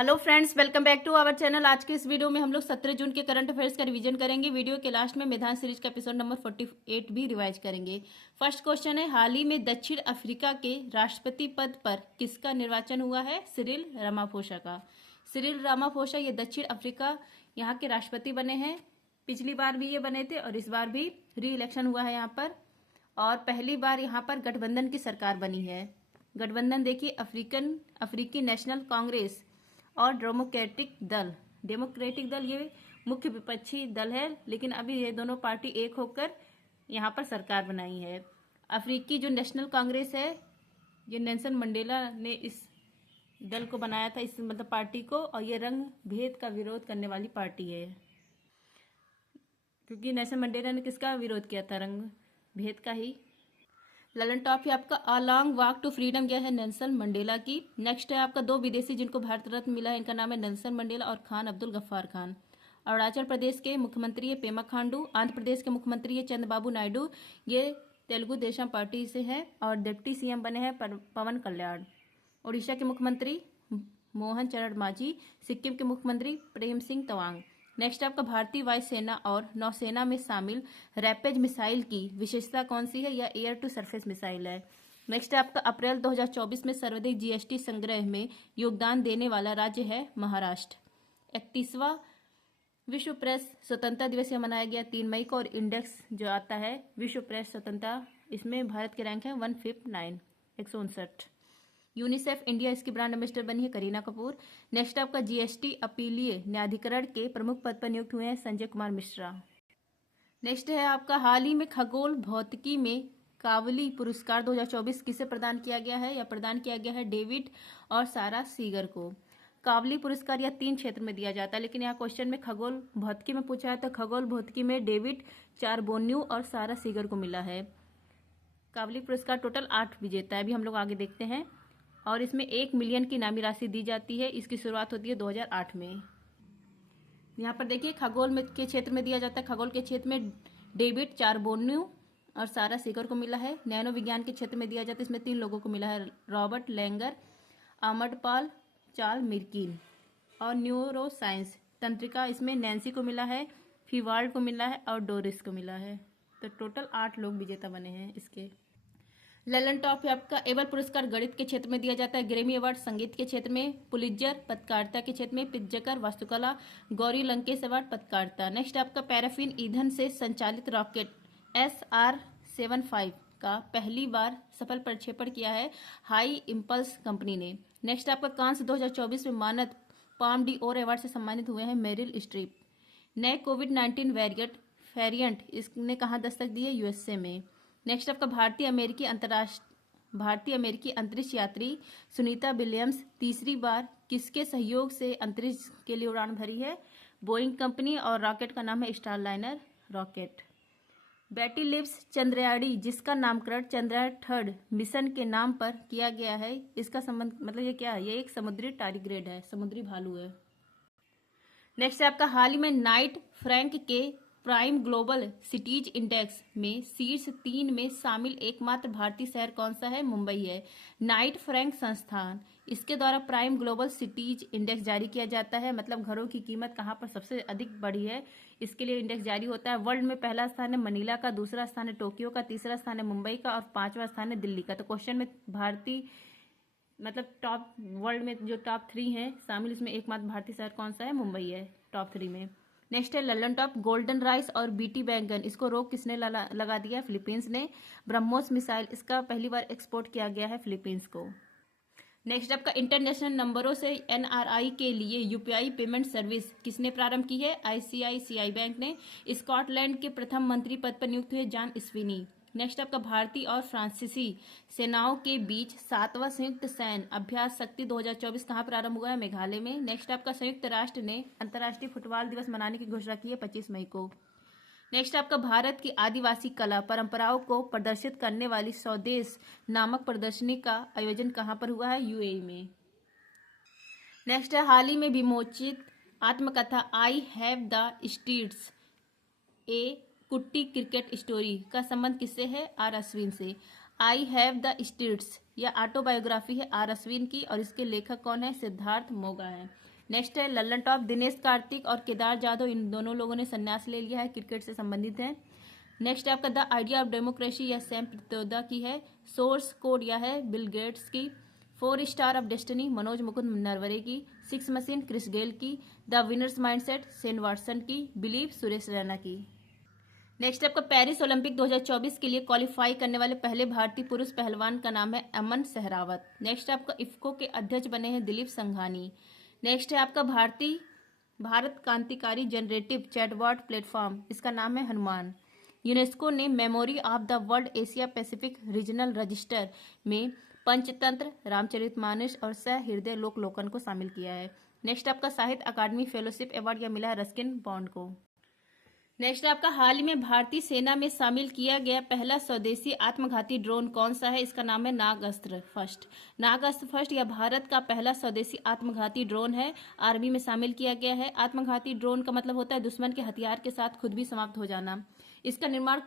Hello friends, welcome back to our channel. आज के इस वीडियो में हम लोग 17 जून के करंट अफेयर्स का रिवीजन करेंगे। वीडियो के लास्ट में मैदान सीरीज का एपिसोड नंबर 48 भी रिवाइज करेंगे। फर्स्ट क्वेश्चन है, हाल ही में दक्षिण अफ्रीका के राष्ट्रपति पद पर किसका निर्वाचन हुआ है? सिरिल रामाफोसा का। सिरिल रामाफोसा ये दक्षिण अफ्रीका यहाँ के राष्ट्रपति बने हैं। पिछली बार भी ये बने थे और इस बार भी री इलेक्शन हुआ है यहाँ पर, और पहली बार यहाँ पर गठबंधन की सरकार बनी है। गठबंधन देखिए, अफ्रीकी नेशनल कांग्रेस और डेमोक्रेटिक दल ये मुख्य विपक्षी दल है, लेकिन अभी ये दोनों पार्टी एक होकर यहाँ पर सरकार बनाई है। अफ्रीकी जो नेशनल कांग्रेस है, ये नेल्सन मंडेला ने इस दल को बनाया था, इस मतलब पार्टी को, और ये रंग भेद का विरोध करने वाली पार्टी है, क्योंकि नेल्सन मंडेला ने किसका विरोध किया था? रंग भेद का ही। ललन टॉप है आपका, a long walk to freedom क्या है? नेल्सन मंडेला की। नेक्स्ट है आपका, दो विदेशी जिनको भारत रत्न मिला है, इनका नाम है नेल्सन मंडेला और खान अब्दुल गफ्फार खान। अरुणाचल प्रदेश के मुख्यमंत्री है पेमा खांडू। आंध्र प्रदेश के मुख्यमंत्री है चंद्रबाबू नायडू, ये तेलुगु देशम पार्टी से है, और डिप्टी सीएम बने हैं पवन कल्याण। उड़ीसा के मुख्यमंत्री मोहन चरण मांझी। सिक्किम के मुख्यमंत्री प्रेम सिंह तवांग। नेक्स्ट आपका, भारतीय वायुसेना और नौसेना में शामिल रैपिड मिसाइल की विशेषता कौन सी है? या एयर टू सरफेस मिसाइल है। नेक्स्ट आपका, अप्रैल 2024 में सर्वाधिक जीएसटी संग्रह में योगदान देने वाला राज्य है महाराष्ट्र। 31वां विश्व प्रेस स्वतंत्रता दिवस मनाया गया 3 मई को, और इंडेक्स जो आता है विश्व प्रेस स्वतंत्रता, इसमें भारत के रैंक है 159। यूनिसेफ इंडिया, इसकी ब्रांड एम्बेसडर बनी है करीना कपूर। नेक्स्ट आपका, जीएसटी अपीलीय न्यायाधिकरण के प्रमुख पद पर नियुक्त हुए हैं संजय कुमार मिश्रा। नेक्स्ट है आपका, हाल ही में खगोल भौतिकी में कावली पुरस्कार 2024 किसे प्रदान किया गया है? या प्रदान किया गया है डेविड और सारा सीगर को। कावली पुरस्कार यह 3 क्षेत्र में दिया जाता है, लेकिन यहाँ क्वेश्चन में खगोल भौतिकी में पूछा है, तो खगोल भौतिकी में डेविड चारबोन्यू और सारा सीगर को मिला है। कावली पुरस्कार टोटल 8 विजेता है, अभी हम लोग आगे देखते हैं। और इसमें 1 मिलियन की इनामी राशि दी जाती है। इसकी शुरुआत होती है 2008 में। यहाँ पर देखिए, खगोल में के क्षेत्र में दिया जाता है। खगोल के क्षेत्र में डेविड चारबोन्यू और सारा सीगर को मिला है। नैनो विज्ञान के क्षेत्र में दिया जाता है, इसमें 3 लोगों को मिला है, रॉबर्ट लैंगर, अमरपाल चार्ल मिर्किन। और न्यूरो साइंस तंत्रिका, इसमें नैन्सी को मिला है, फिवाल्ड को मिला है और डोरिस को मिला है। तो टोटल 8 लोग विजेता बने हैं इसके। ललन टॉप है आपका, एबल पुरस्कार गणित के क्षेत्र में दिया जाता है। ग्रेमी अवार्ड संगीत के क्षेत्र में, पुलित्जर पत्रकारिता के क्षेत्र में, पित्जकर वास्तुकला, गौरी लंकेश अवार्ड पत्रकारिता। नेक्स्ट आपका, पैराफिन ईंधन से संचालित रॉकेट SR-75 का पहली बार सफल प्रक्षेपण किया है हाई इम्पल्स कंपनी ने। नेक्स्ट आपका, कांस 2024 में मानद पाम डी ओर अवार्ड से सम्मानित हुए हैं मेरिल स्ट्रीप। नए कोविड-19 वेरिएंट इसने कहाँ दस्तक दी है? यूएसए में। नेक्स्ट आपका, भारतीय अमेरिकी अंतरिक्ष यात्री सुनीता विलियम्स तीसरी बार किसके सहयोग से अंतरिक्ष के लिए उड़ान भरी है? बोइंग कंपनी, और रॉकेट का नाम है स्टारलाइनर रॉकेट। बेटी लिव्स चंद्रयाड़ी, जिसका नामकरण चंद्रयान 3 मिशन के नाम पर किया गया है, इसका संबंध मतलब ये क्या है? ये एक समुद्री टारीग्रेड है, समुद्री भालू है। नेक्स्ट है आपका, हाल ही में नाइट फ्रैंक के प्राइम ग्लोबल सिटीज इंडेक्स में शीर्ष 3 में शामिल एकमात्र भारतीय शहर कौन सा है? मुंबई है। नाइट फ्रैंक संस्थान, इसके द्वारा प्राइम ग्लोबल सिटीज इंडेक्स जारी किया जाता है, मतलब घरों की कीमत कहाँ पर सबसे अधिक बढ़ी है, इसके लिए इंडेक्स जारी होता है। वर्ल्ड में पहला स्थान है मनीला का, दूसरा स्थान है टोक्यो का, तीसरा स्थान है मुंबई का, और 5वां स्थान है दिल्ली का। तो क्वेश्चन में भारतीय मतलब टॉप वर्ल्ड में जो टॉप 3 हैं शामिल, इसमें एकमात्र भारतीय शहर कौन सा है? मुंबई है टॉप 3 में। नेक्स्ट है ललन टॉप, गोल्डन राइस और बीटी बैंगन, इसको रोक किसने लगा दिया? फिलीपींस ने। ब्रह्मोस मिसाइल, इसका पहली बार एक्सपोर्ट किया गया है फिलीपींस को। नेक्स्ट आपका, इंटरनेशनल नंबरों से एनआरआई के लिए यूपीआई पेमेंट सर्विस किसने प्रारंभ की है? आईसीआईसीआई बैंक ने। स्कॉटलैंड के प्रथम मंत्री पद पर नियुक्त हुए जॉन स्विनी। नेक्स्ट आपका, भारतीय और फ्रांसीसी सेनाओं के बीच 7वां संयुक्त सैन्य अभ्यास शक्ति 2024 कहाँ प्रारंभ हुआ है? मेघालय में। नेक्स्ट आपका, संयुक्त राष्ट्र ने अंतर्राष्ट्रीय फुटबॉल दिवस मनाने की घोषणा की है 25 मई को। नेक्स्ट आपका, भारत की आदिवासी कला परंपराओं को प्रदर्शित करने वाली स्वदेश नामक प्रदर्शनी का आयोजन कहाँ पर हुआ है? यूएई में। नेक्स्ट है, हाल ही में विमोचित आत्मकथा आई हैव द स्टीड्स ए कुट्टी क्रिकेट स्टोरी का संबंध किससे है? आर अश्विन से। आई हैव द स्टेट्स, यह ऑटोबायोग्राफी है आर अश्विन की और इसके लेखक कौन है? सिद्धार्थ मोगा है। नेक्स्ट है लल्लन टॉप, दिनेश कार्तिक और केदार जाधव, इन दोनों लोगों ने संन्यास ले लिया है, क्रिकेट से संबंधित है। नेक्स्ट आपका द आइडिया ऑफ डेमोक्रेसी, यह सैम पित्रोदा की है। सोर्स कोड यह है बिल गेट्स की। 4 star of destiny Manoj Mukund Narware की। 6 मशीन क्रिस गेल की। The winners mindset Sen Watson की। बिलीव सुरेश रैना की। नेक्स्ट आपका पेरिस ओलंपिक 2024 के लिए क्वालिफाई करने वाले पहले भारतीय पुरुष पहलवान का नाम है अमन सहरावत। नेक्स्ट आपका इफ्को के अध्यक्ष बने हैं दिलीप संघानी। नेक्स्ट है आपका भारत क्रांतिकारी जनरेटिव चैटबॉट प्लेटफॉर्म, इसका नाम है हनुमान। यूनेस्को ने memory of the world Asia Pacific regional register में पंचतंत्र, रामचरितमानस और सहृदय लोकलोकन को शामिल किया है। नेक्स्ट आपका साहित्य अकादमी फेलोशिप अवार्ड यह मिला है रस्किन बॉन्ड को। नेक्स्ट आपका हाल ही में भारतीय सेना में शामिल किया गया पहला स्वदेशी आत्मघाती ड्रोन कौन सा है? इसका नाम है नागास्त्र फर्स्ट। नागास्त्र फर्स्ट यह भारत का पहला स्वदेशी आत्मघाती ड्रोन है, आर्मी में शामिल किया गया है। आत्मघाती ड्रोन का मतलब होता है दुश्मन के हथियार के साथ खुद भी समाप्त हो जाना। इसका निर्माण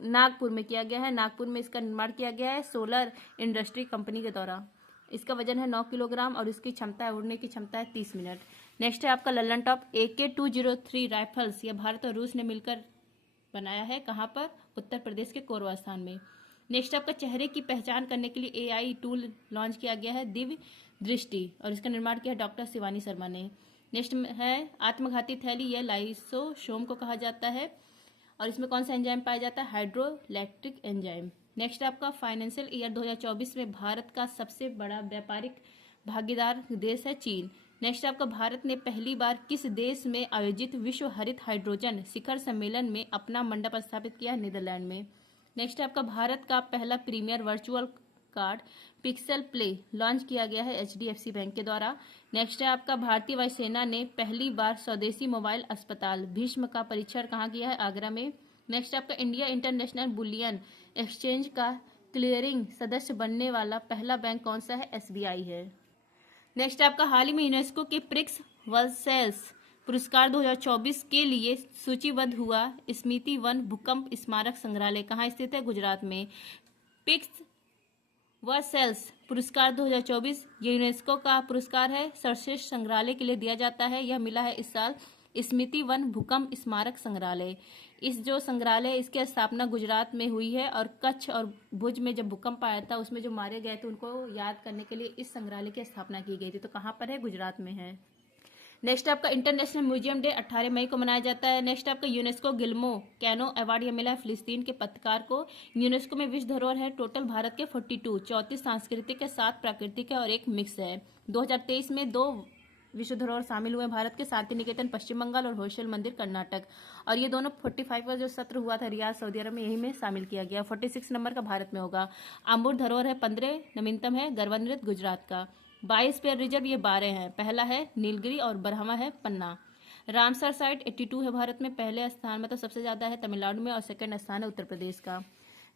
नागपुर में किया गया है। नागपुर में इसका निर्माण किया गया है सोलर इंडस्ट्री कंपनी के द्वारा। इसका वजन है 9 किलोग्राम और इसकी क्षमता है, उड़ने की क्षमता है 30 मिनट। नेक्स्ट है आपका लल्लन टॉप, AK-203 राइफल्स, यह भारत और रूस ने मिलकर बनाया है। कहाँ पर? उत्तर प्रदेश के कोरबा स्थान में। नेक्स्ट आपका चेहरे की पहचान करने के लिए AI टूल लॉन्च किया गया है दिव्य दृष्टि और इसका निर्माण किया डॉक्टर शिवानी शर्मा ने। नेक्स्ट है आत्मघाती थैली, यह लाइसोसोम को कहा जाता है और इसमें कौन सा एंजाइम पाया जाता है? हाइड्रोलैक्टिक एंजाइम। नेक्स्ट आपका फाइनेंशियल ईयर 2024 में भारत का सबसे बड़ा व्यापारिक भागीदार देश है चीन। नेक्स्ट आपका भारत ने पहली बार किस देश में आयोजित विश्व हरित हाइड्रोजन शिखर सम्मेलन में अपना मंडप स्थापित किया? नीदरलैंड में। नेक्स्ट आपका भारत का पहला premier virtual card pixel play launch किया गया है HDFC बैंक के द्वारा। नेक्स्ट है आपका भारतीय वायुसेना ने पहली बार स्वदेशी मोबाइल अस्पताल भीष्म का परीक्षण कहाँ किया है? आगरा में। नेक्स्ट आपका इंडिया इंटरनेशनल बुलियन एक्सचेंज का क्लियरिंग सदस्य बनने वाला पहला बैंक कौन सा है? SBI है। नेक्स्ट आपका हाल ही में यूनेस्को के प्रिक्स वर्सेल्स पुरस्कार 2024 के लिए सूचीबद्ध हुआ स्मृति वन भूकंप स्मारक संग्रहालय कहाँ स्थित है? गुजरात में। पिक्स वर्सेल्स पुरस्कार 2024 ये यूनेस्को का पुरस्कार है, सर्वश्रेष्ठ संग्रहालय के लिए दिया जाता है। यह मिला है इस साल स्मृति वन भूकंप स्मारक संग्रहालय। इस जो संग्रहालय इसकी स्थापना गुजरात में हुई है और कच्छ और भुज में जब भूकंप आया था उसमें जो मारे गए थे उनको याद करने के लिए इस संग्रहालय की स्थापना की गई थी। तो कहाँ पर है? गुजरात में है। नेक्स्ट आपका इंटरनेशनल म्यूजियम डे 18 मई को मनाया जाता है। नेक्स्ट आपका यूनेस्को गिल्मो कैनो अवार्ड यह मिला है फिलिस्तीन के पत्रकार को। यूनेस्को में विश्व धरोहर है टोटल भारत के 42, 34 सांस्कृतिक है, 7 प्राकृतिक है और 1 मिक्स है। 2023 में 2 विश्व धरोहर शामिल हुए भारत के, शांति निकेतन पश्चिम बंगाल और होशल मंदिर कर्नाटक। और ये दोनों 45 का जो सत्र हुआ था रियाद सऊदी अरब में, यही में शामिल किया गया। 46 नंबर का भारत में होगा। आम्बुर धरोहर है 15, नवीनतम है गरवा नृत्य गुजरात का। 22 पेयर रिजर्व ये 12 हैं, पहला है नीलगिरी और बरहमा है पन्ना। रामसर साइट 82 है भारत में, पहले स्थान मतलब सबसे ज्यादा है तमिलनाडु में और सेकंड स्थान है उत्तर प्रदेश का।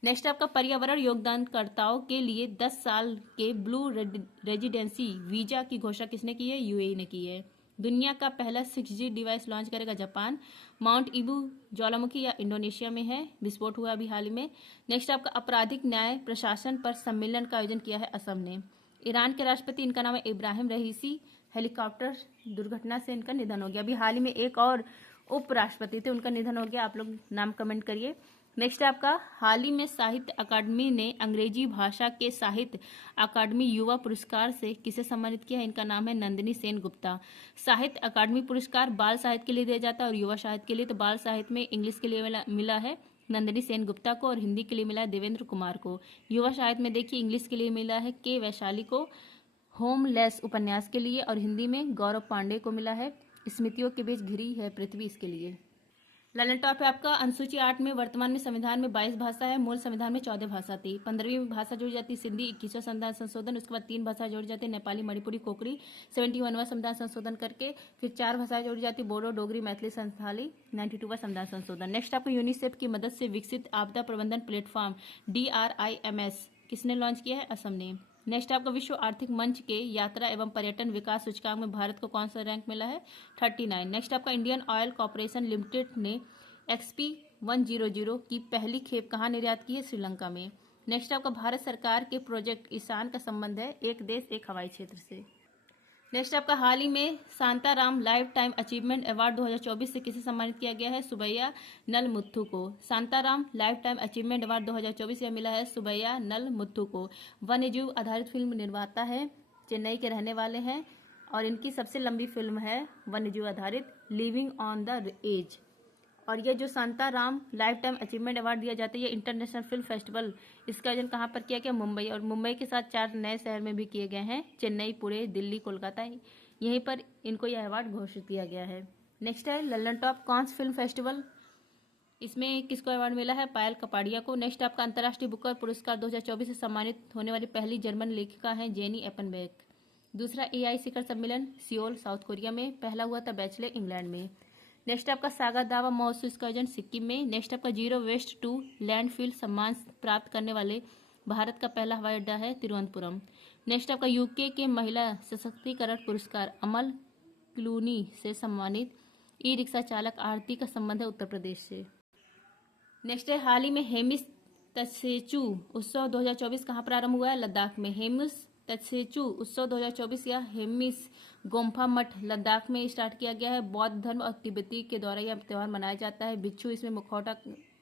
नेक्स्ट आपका पर्यावरण योगदानकर्ताओं के लिए 10 साल के ब्लू रेजिडेंसी वीजा की घोषणा किसने की है? UAE ने की है। दुनिया का पहला 6G डिवाइस लॉन्च करेगा जापान। माउंट ईबू ज्वालामुखी या इंडोनेशिया में है, विस्फोट हुआ अभी हाल ही में। नेक्स्ट आपका आपराधिक न्याय प्रशासन पर सम्मेलन का आयोजन किया है असम ने। ईरान के राष्ट्रपति, इनका नाम है इब्राहिम रईसी, हेलीकॉप्टर दुर्घटना से इनका निधन हो गया। अभी हाल ही में एक और उपराष्ट्रपति थे, उनका निधन हो गया। आप लोग नाम कमेंट करिए। नेक्स्ट आपका हाल ही में साहित्य अकादमी ने अंग्रेजी भाषा के साहित्य अकादमी युवा पुरस्कार से किसे सम्मानित किया है? इनका नाम है नंदिनी सेन गुप्ता। साहित्य अकादमी पुरस्कार बाल साहित्य के लिए दिया जाता है और युवा साहित्य के लिए। तो बाल साहित्य में इंग्लिश के लिए मिला है नंदिनी सेन गुप्ता को और हिंदी के लिए मिला है देवेंद्र कुमार को। युवा साहित्य में देखिए इंग्लिश के लिए मिला है के वैशाली को होमलेस उपन्यास के लिए और हिंदी में गौरव पांडे को मिला है स्मृतियों के बीच घिरी है पृथ्वी इसके लिए। ललन टॉप है आपका अनुसूची 8 में वर्तमान में संविधान में 22 भाषा है, मूल संविधान में 14 भाषा थी। 15वीं भाषा जोड़ी जाती है सिंधी, 21वां संविधान संशोधन, उसके बाद 3 भाषा जोड़ी जाती है नेपाली, मणिपुरी, कोकड़ी, 71वां संविधान संशोधन करके, फिर 4 भाषाएं जोड़ी जाती है बोडो, डोगरी, मैथिली, संथाली, 92वां संविधान संशोधन। नेक्स्ट आपको यूनिसेफ की मदद से विकसित आपदा प्रबंधन प्लेटफॉर्म DRIMS किसने लॉन्च किया है? असम ने। नेक्स्ट आपका विश्व आर्थिक मंच के यात्रा एवं पर्यटन विकास सूचकांक में भारत को कौन सा रैंक मिला है? 39। नेक्स्ट आपका इंडियन ऑयल कॉर्पोरेशन लिमिटेड ने XP100 की पहली खेप कहाँ निर्यात की है? श्रीलंका में। नेक्स्ट आपका भारत सरकार के प्रोजेक्ट ईशान का संबंध है एक देश एक हवाई क्षेत्र से। नेक्स्ट आपका हाल ही में Shantaram life time achievement award 2024 से किसे सम्मानित किया गया है? सुबैया नलमुथु को। Shantaram life time achievement award 2024 में मिला है सुबैया नलमुथु को। वन्यजीव आधारित फिल्म निर्माता है, चेन्नई के रहने वाले हैं और इनकी सबसे लंबी फिल्म है वन्यजीव आधारित लिविंग ऑन द एज। और ये जो Shantaram life time achievement award दिया जाता है ये इंटरनेशनल फिल्म फेस्टिवल, इसका आयोजन कहाँ पर किया गया? मुंबई। और मुंबई के साथ 4 नए शहर में भी किए गए हैं, चेन्नई, पुणे, दिल्ली, कोलकाता। यहीं पर इनको यह अवार्ड घोषित किया गया है। नेक्स्ट है Lallan top Cannes film festival, इसमें किसको अवार्ड मिला है? पायल कपाड़िया को। नेक्स्ट आपका अंतर्राष्ट्रीय बुकर पुरस्कार 2024 से सम्मानित होने वाली पहली जर्मन लेखिका है जेनी एपनबेक। दूसरा AI शिखर सम्मेलन सियोल साउथ कोरिया में, पहला हुआ था बैचलर इंग्लैंड में। नेक्स्ट आपका सागा दावा महोत्सव का आयोजन सिक्किम में। नेक्स्ट आपका जीरो वेस्ट टू लैंडफिल सम्मान प्राप्त करने वाले भारत का पहला हवाई अड्डा है तिरुवनंतपुरम। नेक्स्ट आपका UK के महिला सशक्तिकरण पुरस्कार अमल क्लूनी से सम्मानित ई-रिक्शा चालक आरती का संबंध है उत्तर प्रदेश से। नेक्स्ट है हाल ही में हेमिस तत्सेचू उत्सव 2024 कहाँ प्रारंभ हुआ है? लद्दाख में। हेमिस तत्सेचू उत्सव 2024 या हेमिस गोम्फा मठ लद्दाख में स्टार्ट किया गया है। बौद्ध धर्म और तिब्बती के द्वारा यह त्यौहार मनाया जाता है। भिक्षु इसमें मुखौटा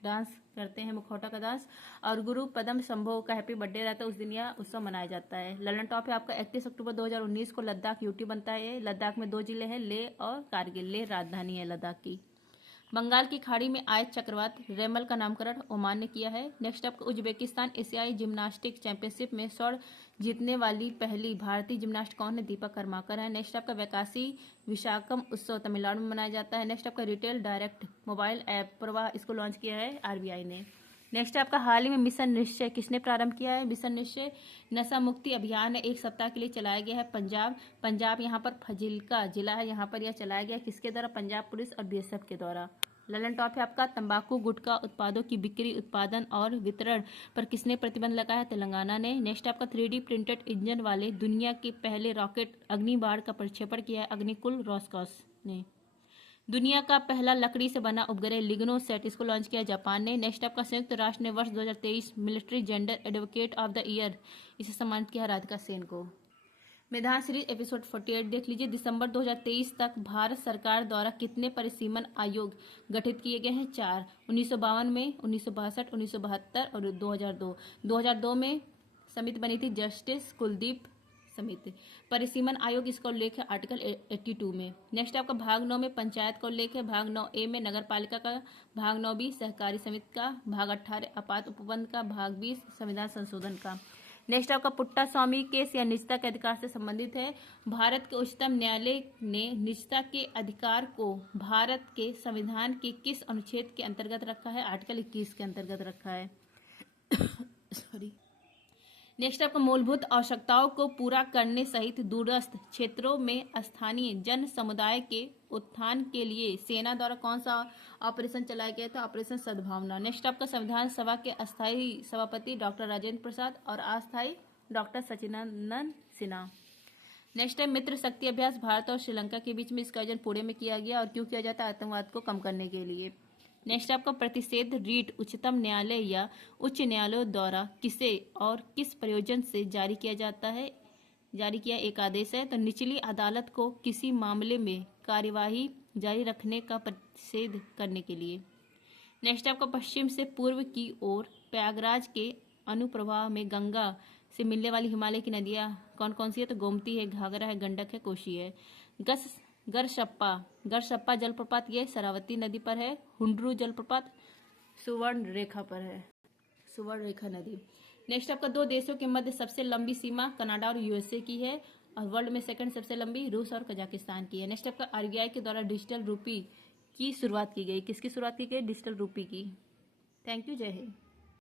डांस करते हैं, मुखौटा का डांस, और गुरु पद्म संभव का हैप्पी बर्थडे रहता है, उस दिन यह उत्सव मनाया जाता है। लल्लन टॉप है आपका 31 अक्टूबर 2019 को लद्दाख यूटी बनता है। लद्दाख में 2 जिले हैं, लेह और कारगिल। लेह राजधानी है लद्दाख की। बंगाल की खाड़ी में आए चक्रवात रेमल का नामकरण ओमान ने किया है। नेक्स्ट आपका उज्बेकिस्तान एशियाई जिम्नास्टिक चैंपियनशिप में स्वर्ण जीतने वाली पहली भारतीय जिम्नास्ट कौन है? दीपा कर्माकर है। नेक्स्ट आपका वैकासी विशाखम उत्सव तमिलनाडु में मनाया जाता है। नेक्स्ट आपका रिटेल डायरेक्ट मोबाइल ऐप प्रवाह, इसको लॉन्च किया है RBI ने। नेक्स्ट आपका हाल ही में मिशन निश्चय किसने प्रारंभ किया है? मिशन निश्चय नशा मुक्ति अभियान है, 1 सप्ताह के लिए चलाया गया है। पंजाब यहाँ पर फजिल्का जिला है, यहाँ पर यह चलाया गया किसके द्वारा? पंजाब पुलिस और BSF के द्वारा। ललन टॉप है आपका तंबाकू गुटखा उत्पादों की बिक्री, उत्पादन और वितरण पर किसने प्रतिबंध लगाया है? तेलंगाना ने। नेक्स्ट आपका 3D प्रिंटेड इंजन वाले दुनिया के पहले रॉकेट अग्निबाण का प्रक्षेपण किया है अग्निकुल रॉसकॉस ने। दुनिया का पहला लकड़ी से बना उपग्रह लिग्नो सेट, इसको लॉन्च किया जापान ने। नेक्स्ट आपका संयुक्त राष्ट्र ने वर्ष 2023 military gender advocate of the year इसे सम्मानित किया राधिका सेन को। मैदान सीरीज एपिसोड 48 देख लीजिए। दिसंबर 2023 तक भारत सरकार द्वारा कितने परिसीमन आयोग गठित किए गए हैं? 4। 1952 में, 1962, 1972 और 2002। 2002 में समिति बनी थी जस्टिस कुलदीप समिति। परिसीमन आयोग इसका उल्लेख है आर्टिकल 82 में। नेक्स्ट आपका भाग 9 में पंचायत का उल्लेख है, भाग 9A में नगर पालिका का, भाग 9B सहकारी समिति का, भाग 18 आपात उपबंध का, भाग 20 संविधान संशोधन का। नेक्स्ट आपका पुट्टा स्वामी केस या निजता के अधिकार से संबंधित है। भारत के उच्चतम न्यायालय ने निजता के अधिकार को भारत के संविधान के किस अनुच्छेद के अंतर्गत रखा है? आर्टिकल 21 के अंतर्गत रखा है। सॉरी। नेक्स्ट आपका मूलभूत आवश्यकताओं को पूरा करने सहित दूरस्थ क्षेत्रों में स्थानीय जन समुदाय के उत्थान के लिए सेना द्वारा कौन सा ऑपरेशन चलाया गया था? ऑपरेशन सद्भावना। नेक्स्ट आपका संविधान सभा के अस्थायी सभापति डॉक्टर राजेंद्र प्रसाद और अस्थायी डॉक्टर सचिदानंद सिन्हा। नेक्स्ट है मित्र शक्ति अभ्यास भारत और श्रीलंका के बीच में, इसका आयोजन पुणे में किया गया और क्यों किया जाता है? आतंकवाद को कम करने के लिए। नेक्स्ट आपका प्रतिषेध रीट उच्चतम न्यायालय या उच्च न्यायालयों द्वारा किसे और किस प्रयोजन से जारी किया जाता है? जारी किया एक आदेश है। तो निचली अदालत को किसी मामले में कार्यवाही जारी रखने का प्रतिषेध करने के लिए। नेक्स्ट आपका पश्चिम से पूर्व की ओर प्रयागराज के अनुप्रवाह में गंगा से मिलने वाली हिमालय की नदियां कौन कौन सी है? तो गोमती है, घाघरा है, गंडक है, कोशी है। गरशप्पा जलप्रपात ये शरावती नदी पर है। हुंड्रू जलप्रपात सुवर्ण रेखा पर है, सुवर्ण रेखा नदी। नेक्स्ट आपका 2 देशों के मध्य सबसे लंबी सीमा कनाडा और USA की है और वर्ल्ड में सेकंड सबसे लंबी रूस और कजाकिस्तान की है। नेक्स्ट आपका RBI के द्वारा डिजिटल रूपी की शुरुआत की गई। किसकी शुरुआत की गई? डिजिटल रूपी की। थैंक यू, जय हिंद।